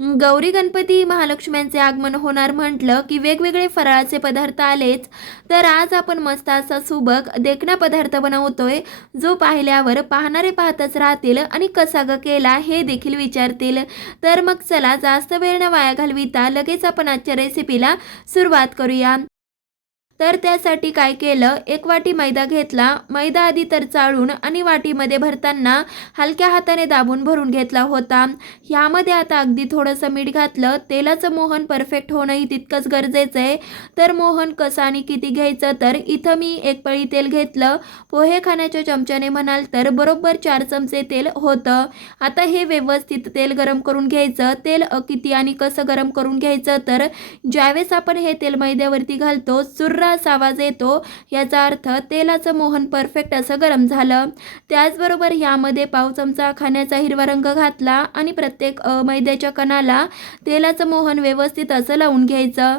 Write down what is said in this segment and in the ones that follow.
गौरी गणपती महालक्ष्म्यांचे आगमन होणार म्हटलं की वेगवेगळे फराळाचे पदार्थ आलेच. तर आज आपण मस्त असा सुबक देखणा पदार्थ बनवतोय जो पाहिल्यावर पाहणारे पाहतच राहतील आणि कसा ग केला हे देखील विचारतील. तर मग चला जास्त वेळ न वाया घालविता लगेच आपण आजच्या रेसिपीला सुरुवात करूया. तर त्यासाठी काय केलं? एक वाटी मैदा घेतला. मैदा आधी तर चाळून आणि वाटीमध्ये भरताना हलक्या हाताने दाबून भरून घेतला होता. ह्यामध्ये आता अगदी थोडंसं मीठ घातलं. तेलाचं मोहन परफेक्ट होणंही तितकंच गरजेचं आहे. तर मोहन कसं आणि किती घ्यायचं? तर इथं मी एक पळी तेल घेतलं. पोहे खाण्याच्या चमच्याने म्हणाल तर बरोबर चार चमचे तेल होतं. आता हे व्यवस्थित तेल गरम करून घ्यायचं. तेल किती आणि कसं गरम करून घ्यायचं? तर ज्यावेळेस आपण हे तेल मैद्यावरती घालतो चुर्रा असा आवाज येतो याचा अर्थ तेलाचं मोहन परफेक्ट असं गरम झालं. त्याचबरोबर ह्यामध्ये पाव चमचा खाण्याचा हिरवा रंग घातला आणि प्रत्येक मैद्याच्या कणाला तेलाचं मोहन व्यवस्थित असं लावून घ्यायचं.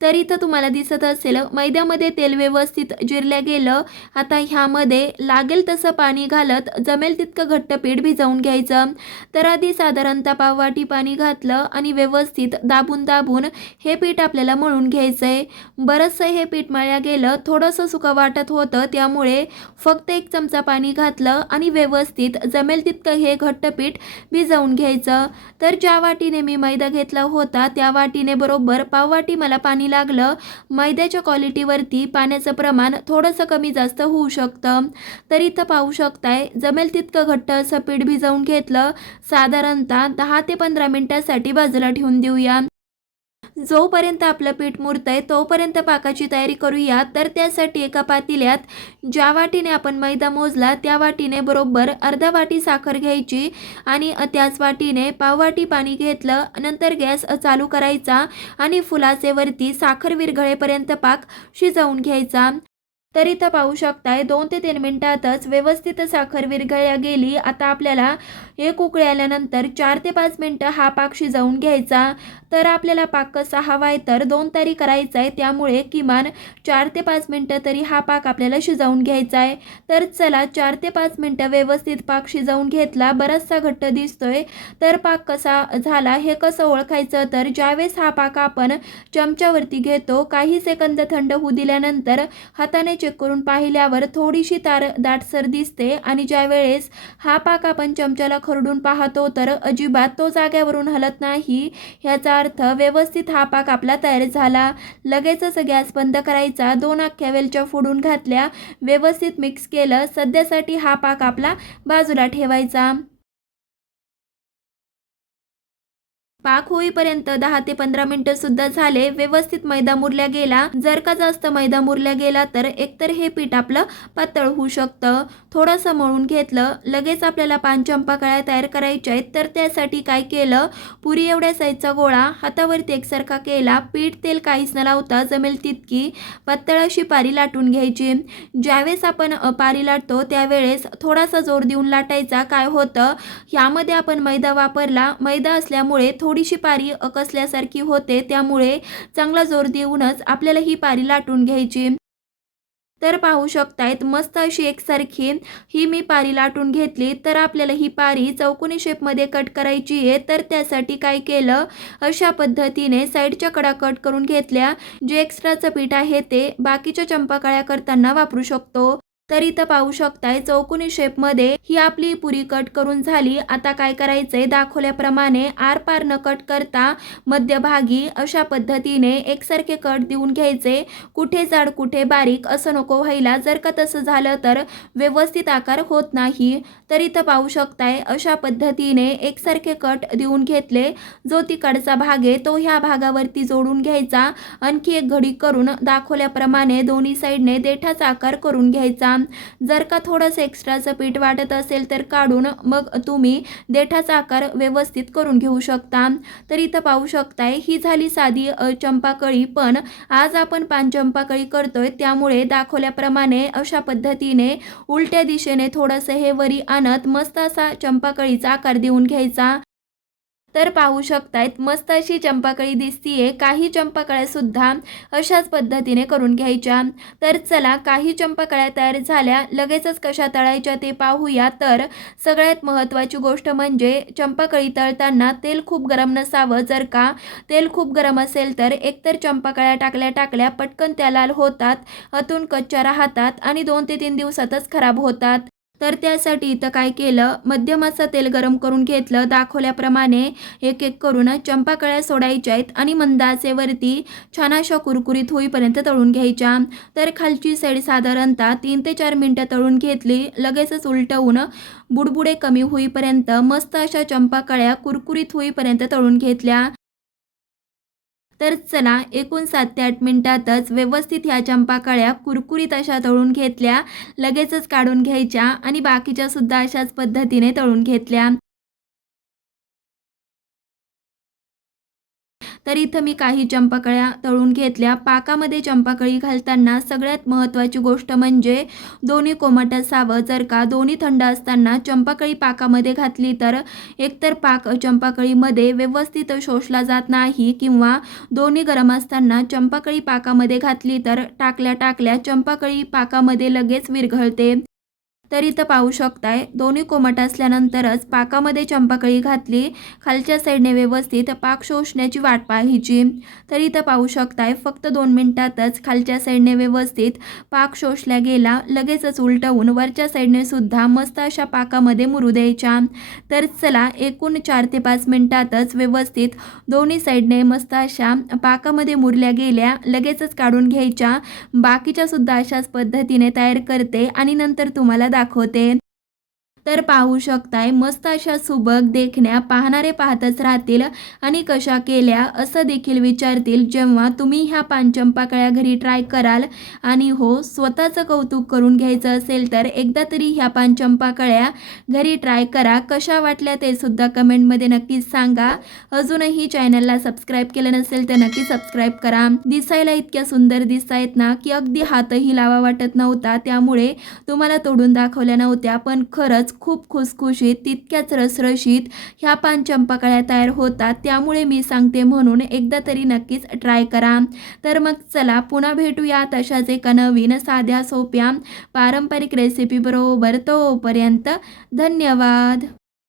तर इथं तुम्हाला दिसत असेल मैद्यामध्ये तेल व्यवस्थित जिरलं गेलं. आता ह्यामध्ये लागेल तसं पाणी घालत जमेल तितकं घट्ट पीठ भिजवून घ्यायचं. तर आधी साधारणतः पाववाटी पाणी घातलं आणि व्यवस्थित दाबून दाबून हे पीठ आपल्याला मळून घ्यायचं आहे बरंचसं हे पीठ मळल्या गेलं थोडंसं सुकं वाटत होतं त्यामुळे फक्त एक चमचा पाणी घातलं आणि व्यवस्थित जमेल तितकं हे घट्ट पीठ भिजवून घ्यायचं. तर ज्या वाटीने मी मैदा घेतला होता त्या वाटीने बरोबर पाववाटी मला पाणी लागलं मैद्याच्या क्वालिटीवरती पाण्याचं प्रमाण थोडंसं कमी जास्त होऊ शकतं. तर इथं पाहू शकताय जमेल तितकं घट्ट असं पीठ भिजवून घेतलं साधारणतः दहा ते पंधरा मिनटासाठी बाजूला ठेवून देऊया. जोपर्यंत आपलं पीठ मुरतंय तोपर्यंत पाकाची तयारी करूया. तर त्यासाठी एका पातेल्यात ज्या वाटीने आपण मैदा मोजला त्या वाटीने बरोबर अर्धा वाटी साखर घ्यायची आणि त्याच वाटीने पाववाटी पाणी घेतलं नंतर गॅस चालू करायचा आणि फुलाचे वरती साखर विरघळेपर्यंत पाक शिजवून घ्यायचा. तर इथं पाहू शकताय दोन ते तीन मिनिटातच व्यवस्थित साखर विरघळल्या गेली. आता आपल्याला एक कुकळे आल्यानंतर चार ते पाच मिनटं हा पाक शिजवून घ्यायचा. तर आपल्याला पाक कसा हवा आहे तर दोन तारी करायचा आहे त्यामुळे किमान चार ते पाच मिनटं तरी हा पाक आपल्याला शिजवून घ्यायचा आहे तर चला चार ते पाच मिनटं व्यवस्थित पाक शिजवून घेतला. बराचसा घट्ट दिसतोय. तर पाक कसा झाला हे कसं ओळखायचं? तर ज्यावेळेस हा पाक आपण चमच्यावरती घेतो काही सेकंद थंड होऊ दिल्यानंतर हाताने चेक करून पाहिल्यावर थोडीशी तार दाटसर दिसते आणि ज्यावेळेस हा पाक आपण चमच्याला खरडून पाहतो तर अजिबात तो जाग्यावरून हलत नाही. ह्याचा अर्थ व्यवस्थित हा पाक आपला तयार झाला. लगेचच गॅस बंद करायचा. दोन अख्ख्या वेलच्या फोडून घातल्या. व्यवस्थित मिक्स केलं. सध्यासाठी हा पाक आपला बाजूला ठेवायचा. पाक होईपर्यंत दहा ते पंधरा मिनिटं सुद्धा झाले व्यवस्थित मैदा मुरल्या गेला. जर का जास्त मैदा मुरल्या गेला तर एकतर हे पीठ आपलं पातळ होऊ शकतं. थोडंसं मळून घेतलं लगेच आपल्याला पानचंपा चंपाकळ्या तयार करायच्या आहेत तर त्यासाठी काय केलं पुरी एवढ्या साईजचा गोळा हातावरती एकसारखा केला. पीठ तेल काहीच न लावता जमेल तितकी पातळ अशी पारी लाटून घ्यायची. ज्यावेळेस आपण पारी लाटतो त्यावेळेस थोडासा जोर देऊन लाटायचा. काय होतं ह्यामध्ये आपण मैदा वापरला. मैदा असल्यामुळे थोडीशी पारी अकसल्यासारखी होते त्यामुळे चांगला जोर देऊनच आपल्याला ही पारी लाटून घ्यायची. तर पाहू शकतायत मस्त अशी एकसारखी ही मी पारी लाटून घेतली. तर आपल्याला ही पारी चौकोनी शेपमध्ये कट करायची आहे. तर त्यासाठी काय केलं? अशा पद्धतीने साईडच्या कडा कट करून घेतल्या. जे एक्स्ट्राचं पीठ आहे ते बाकीच्या चंपाकळ्या करताना वापरू शकतो. तर इथं पाहू शकताय चौकोनी शेपमध्ये ही आपली पुरी कट करून झाली. आता काय करायचंय? दाखवल्याप्रमाणे आरपार न कट करता मध्यभागी अशा पद्धतीने एकसारखे कट देऊन घ्यायचे. कुठे जाड कुठे बारीक असं नको व्हायला. जर का तसं झालं तर व्यवस्थित आकार होत नाही. तर इथं पाहू शकताय अशा पद्धतीने एकसारखे कट देऊन घेतले. जो तिकडचा भाग आहे तो ह्या भागावरती जोडून घ्यायचा. आणखी एक घडी करून दाखवल्याप्रमाणे दोन्ही साईडने देठाचा आकार करून घ्यायचा. जर का थोडंसं एक्स्ट्राचं पीठ वाटत असेल तर काढून मग तुम्ही देठाचा आकार व्यवस्थित करून घेऊ शकता. तर इथं पाहू शकताय ही झाली साधी चंपाकळी. पण आज आपण पान चंपाकळी करतोय त्यामुळे दाखवल्याप्रमाणे अशा पद्धतीने उलट्या दिशेने थोडंसं हे वरी आणत मस्त असा चंपाकळीचा आकार देऊन घ्यायचा. तर पाहू शकतायत मस्त अशी चंपाकळी दिसतीये. काही चंपाकळ्या सुद्धा अशाच पद्धतीने करून घ्यायच्या. तर चला काही चंपाकळ्या तयार झाल्या. लगेचच कशा तळायच्या ते पाहूया. तर सगळ्यात महत्त्वाची गोष्ट म्हणजे चंपाकळी तळताना तेल खूप गरम नसावं. जर का तेल खूप गरम असेल तर एकतर चंपाकळ्या टाकल्या टाकल्या पटकन त्या लाल होतात अतून कच्च्या राहतात आणि दोन ते तीन दिवसातच खराब होतात. तर त्यासाठी इथं काय केलं? मध्यमाचं तेल गरम करून घेतलं. दाखवल्याप्रमाणे एक एक करून चंपाकळ्या सोडायच्या आहेत आणि मंदाचेवरती छान अशा कुरकुरीत होईपर्यंत तळून घ्यायच्या. तर खालची साईड साधारणतः तीन ते चार मिनटं तळून घेतली. लगेचच उलटवून बुडबुडे कमी होईपर्यंत मस्त अशा चंपाकळ्या कुरकुरीत होईपर्यंत तळून घेतल्या. तर चला एकूण सात ते आठ मिनिटातच व्यवस्थित ह्या चंपाकळ्या कुरकुरीत अशा तळून घेतल्या. लगेचच काढून घ्यायच्या आणि बाकीच्या सुद्धा अशाच पद्धतीने तळून घेतल्या. तर इथं मी काही चंपाकळ्या तळून घेतल्या. पाकामध्ये चंपाकळी घालताना सगळ्यात महत्त्वाची गोष्ट म्हणजे दोन्ही कोमट असावं जर का दोन्ही थंड असताना चंपाकळी पाकामध्ये घातली तर एकतर पाक चंपाकळीमध्ये व्यवस्थित शोषला जात नाही किंवा दोन्ही गरम असताना चंपाकळी पाकामध्ये घातली तर टाकल्या टाकल्या चंपाकळी पाकामध्ये लगेच विरघळते. तर इथं पाहू शकताय दोन्ही कोमट असल्यानंतरच पाकामध्ये चंपाकळी घातली खालच्या साईडने व्यवस्थित पाक शोषण्याची वाट पाहायची तर इथं पाहू शकताय फक्त दोन मिनिटातच खालच्या साईडने व्यवस्थित पाक शोषला गेला. लगेचच उलटवून वरच्या साईडने सुद्धा मस्त अशा पाकामध्ये मुरू द्यायच्या. तर चला एकूण चार ते पाच मिनिटातच व्यवस्थित दोन्ही साईडने मस्त अशा पाकामध्ये मुरल्या गेल्या. लगेचच काढून घ्यायच्या. बाकीच्या सुद्धा अशाच पद्धतीने तयार करते आणि नंतर तुम्हाला दाखवते. तर पाहू शकताय मस्त अशा सुबक देखण्या पाहणारे पाहतच राहतील आणि कशा केल्या असं देखील विचारतील. जेव्हा तुम्ही ह्या पानचंपाकळ्या घरी ट्राय कराल आणि हो स्वतःचं कौतुक करून घ्यायचं असेल तर एकदा तरी ह्या पानचंपाकळ्या घरी ट्राय करा. कशा वाटल्या ते सुद्धा कमेंटमध्ये नक्कीच सांगा. अजूनही चॅनलला सबस्क्राईब केलं नसेल तर नक्की सबस्क्राईब करा. दिसायला इतक्या सुंदर दिसतायत ना की अगदी हातही लावा वाटत नव्हता. त्यामुळे तुम्हाला तोडून दाखवल्या नव्हत्या पण खरंच खूप खुसखुशीत तितक्याच रसरशीत ह्या पानचंपाकळ्या तयार होतात. त्यामुळे मी सांगते म्हणून एकदा तरी नक्कीच ट्राय करा. तर मग चला पुन्हा भेटूया अशाच एका नवीन साध्या सोप्या पारंपरिक रेसिपी बरोबर तोपर्यंत धन्यवाद.